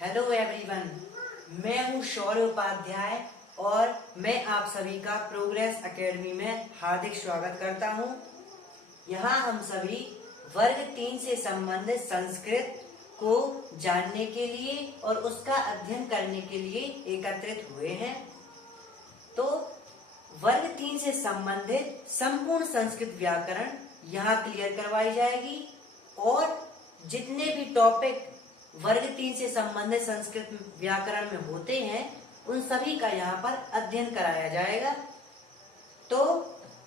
Hello everyone, मैं हूं शौर्य उपाध्याय और मैं आप सभी का प्रोग्रेस एकेडमी में हार्दिक स्वागत करता हूं। यहां हम सभी वर्ग 3 से संबंधित संस्कृत को जानने के लिए और उसका अध्ययन करने के लिए एकत्रित हुए हैं। तो वर्ग 3 से संबंधित संपूर्ण संस्कृत व्याकरण यहाँ क्लियर करवाई जाएगी और जितने भी टॉपिक वर्ग 3 से संबंधित संस्कृत व्याकरण में होते हैं उन सभी का यहाँ पर अध्ययन कराया जाएगा। तो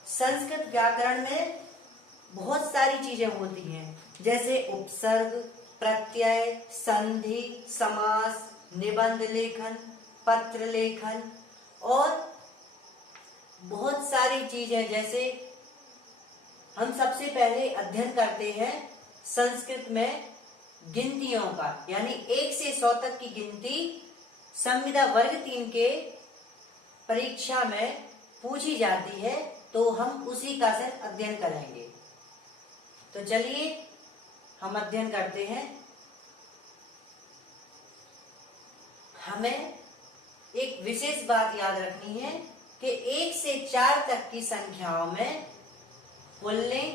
संस्कृत व्याकरण में बहुत सारी चीजें होती हैं, जैसे उपसर्ग, प्रत्यय, संधि, समास, निबंध लेखन, पत्र लेखन और बहुत सारी चीजें। जैसे हम सबसे पहले अध्ययन करते हैं संस्कृत में गिनतियों का, यानी 1 से 100 तक की गिनती संविदा वर्ग 3 के परीक्षा में पूछी जाती है, तो हम उसी का सिर्फ अध्ययन करेंगे। तो चलिए हम अध्ययन करते हैं। हमें एक विशेष बात याद रखनी है कि 1 से 4 तक की संख्याओं में पुल्लिंग,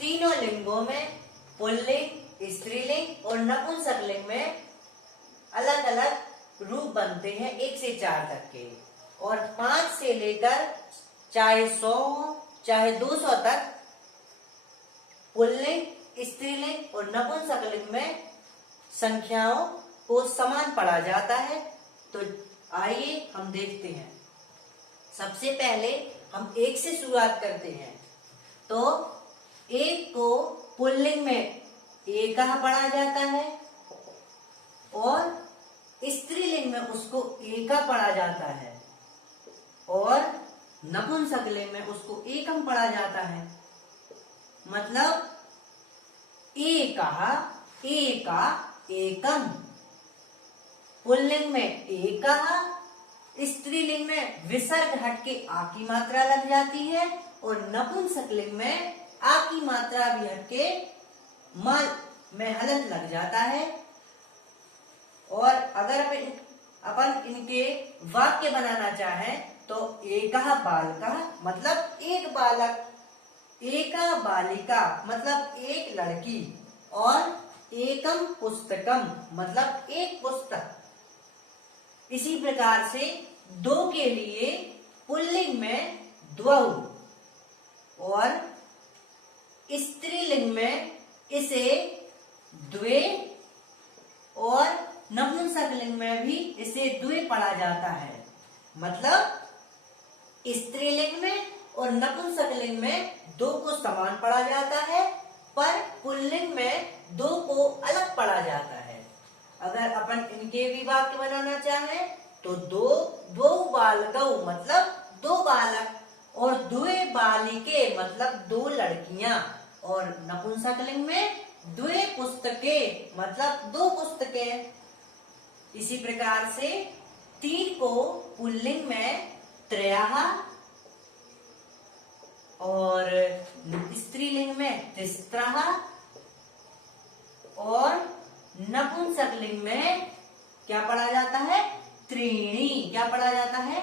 तीनों लिंगों में पुल्लिंग, स्त्रीलिंग और नपुंसकलिंग में अलग अलग रूप बनते हैं 1 से 4 तक के, और 5 से लेकर चाहे 100 चाहे 200 तक पुल्लिंग, स्त्रीलिंग और नपुंसकलिंग में संख्याओं को समान पढ़ा जाता है। तो आइए हम देखते हैं। सबसे पहले हम 1 से शुरुआत करते हैं। तो 1 को पुल्लिंग में एकः पढ़ा जाता है और स्त्रीलिंग में उसको एका पढ़ा जाता है और नपुंसकलिंग में उसको एकम पढ़ा जाता है। मतलब एकः, एका, एकम। पुल्लिंग में एकः, स्त्रीलिंग में विसर्ग हट के आ की मात्रा लग जाती है और नपुंसकलिंग में आ की मात्रा भी हट के माल में हलंत लग जाता है। और अगर अपन इनके वाक्य बनाना चाहें तो एकः बालकः मतलब एक बालक, एका बालिका मतलब एक लड़की और एकम पुस्तकम मतलब एक पुस्तक। इसी प्रकार से 2 के लिए पुल्लिंग में द्वौ और स्त्रीलिंग में इसे द्वे और नपुंसकलिंग में भी इसे द्वे पढ़ा जाता है। मतलब स्त्रीलिंग में और नपुंसकलिंग में 2 को समान पढ़ा जाता है, पर पुल्लिंग में 2 को अलग पढ़ा जाता है। अगर अपन इनके भी वाक्य बनाना चाहें तो दो बालकौ मतलब 2 बालक और द्वे बालिके मतलब 2 लड़कियां, और नपुंसकलिंग में द्वे पुस्तके मतलब 2 पुस्तकें। इसी प्रकार से 3 को पुल्लिंग में त्रयः और स्त्रीलिंग में तिस्रः और नपुंसकलिंग में क्या पढ़ा जाता है? त्रीणि। क्या पढ़ा जाता है?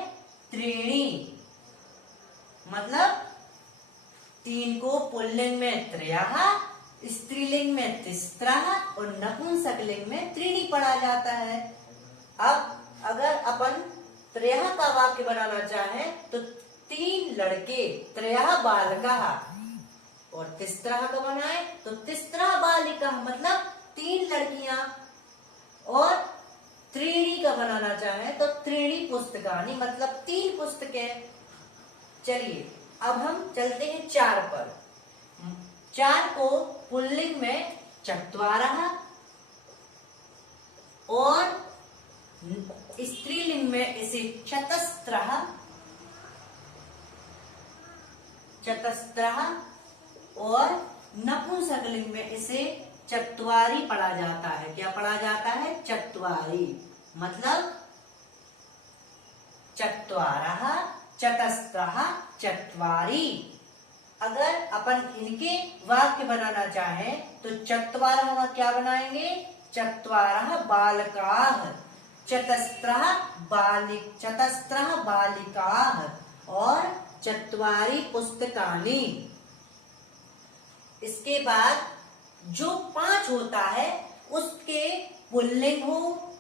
त्रीणि। मतलब 3 को पुल्लिंग में त्रयः, स्त्रीलिंग में तिस्रः और नपुंसकलिंग में त्रीणि पढ़ा जाता है। अब अगर अपन त्रयः का वाक्य बनाना चाहें तो 3 लड़के त्रयः बालकः, और तिस्रः का बनाए तो तिस्रः बालिका मतलब 3 लड़कियां, और त्रीणि का बनाना चाहें तो त्रीणि पुस्तकानि मतलब 3 पुस्तकें। चलिए अब हम चलते हैं 4 पर। 4 को पुल्लिंग में चत्वारः और स्त्रीलिंग में इसे चतस्रः और नपुंसकलिंग में इसे चत्वारि पढ़ा जाता है। क्या पढ़ा जाता है? चत्वारि। मतलब चत्वारः, चतस्रः, चत्वारि। अगर अपन इनके वाक्य बनाना चाहें तो चत्वारः हम क्या बनाएंगे? चत्वारः बालकाः, चतस्रः बालिकाः और चत्वारि पुस्तकानि। इसके बाद जो 5 होता है उसके पुल्लिंग हो,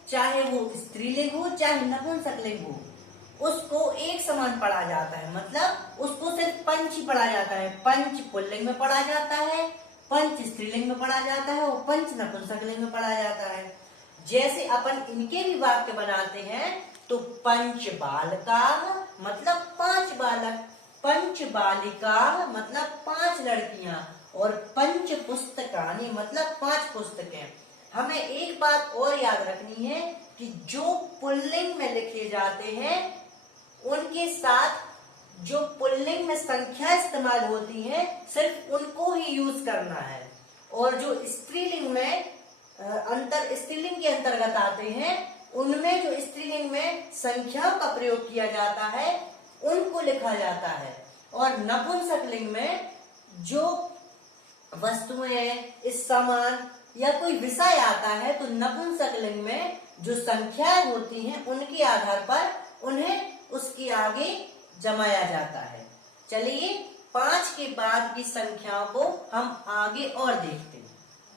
चाहे वो स्त्रीलिंग हो चाहे नपुंसकलिंग हो, उसको एक समान पढ़ा जाता है। मतलब उसको सिर्फ पंच ही पढ़ा जाता है। पंच पुल्लिंग में पढ़ा जाता है, पंच स्त्रीलिंग में पढ़ा जाता है और पंच नपुंसकलिंग में पढ़ा जाता है। जैसे अपन इनके भी वाक्य बनाते हैं तो पंच बालकाः मतलब 5 बालक, पंच बालिकाः मतलब 5 लड़कियां और पंच पुस्तकानि मतलब 5 पुस्तकें। हमें एक बात और याद रखनी है कि जो पुल्लिंग में लिखे जाते हैं उनके साथ जो पुल्लिंग में संख्या इस्तेमाल होती है सिर्फ उनको ही यूज करना है, और जो स्त्रीलिंग में स्त्रीलिंग के अंतर्गत आते हैं उनमें जो स्त्रीलिंग में संख्याओं का प्रयोग किया जाता है उनको लिखा जाता है। और नपुंसकलिंग में जो वस्तुएं, सामान या कोई विषय आता है तो नपुंसकलिंग में जो संख्याएं होती हैं उनके आधार पर उन्हें उसके आगे जमाया जाता है। चलिए 5 के बाद की संख्याओं को हम आगे और देखते हैं।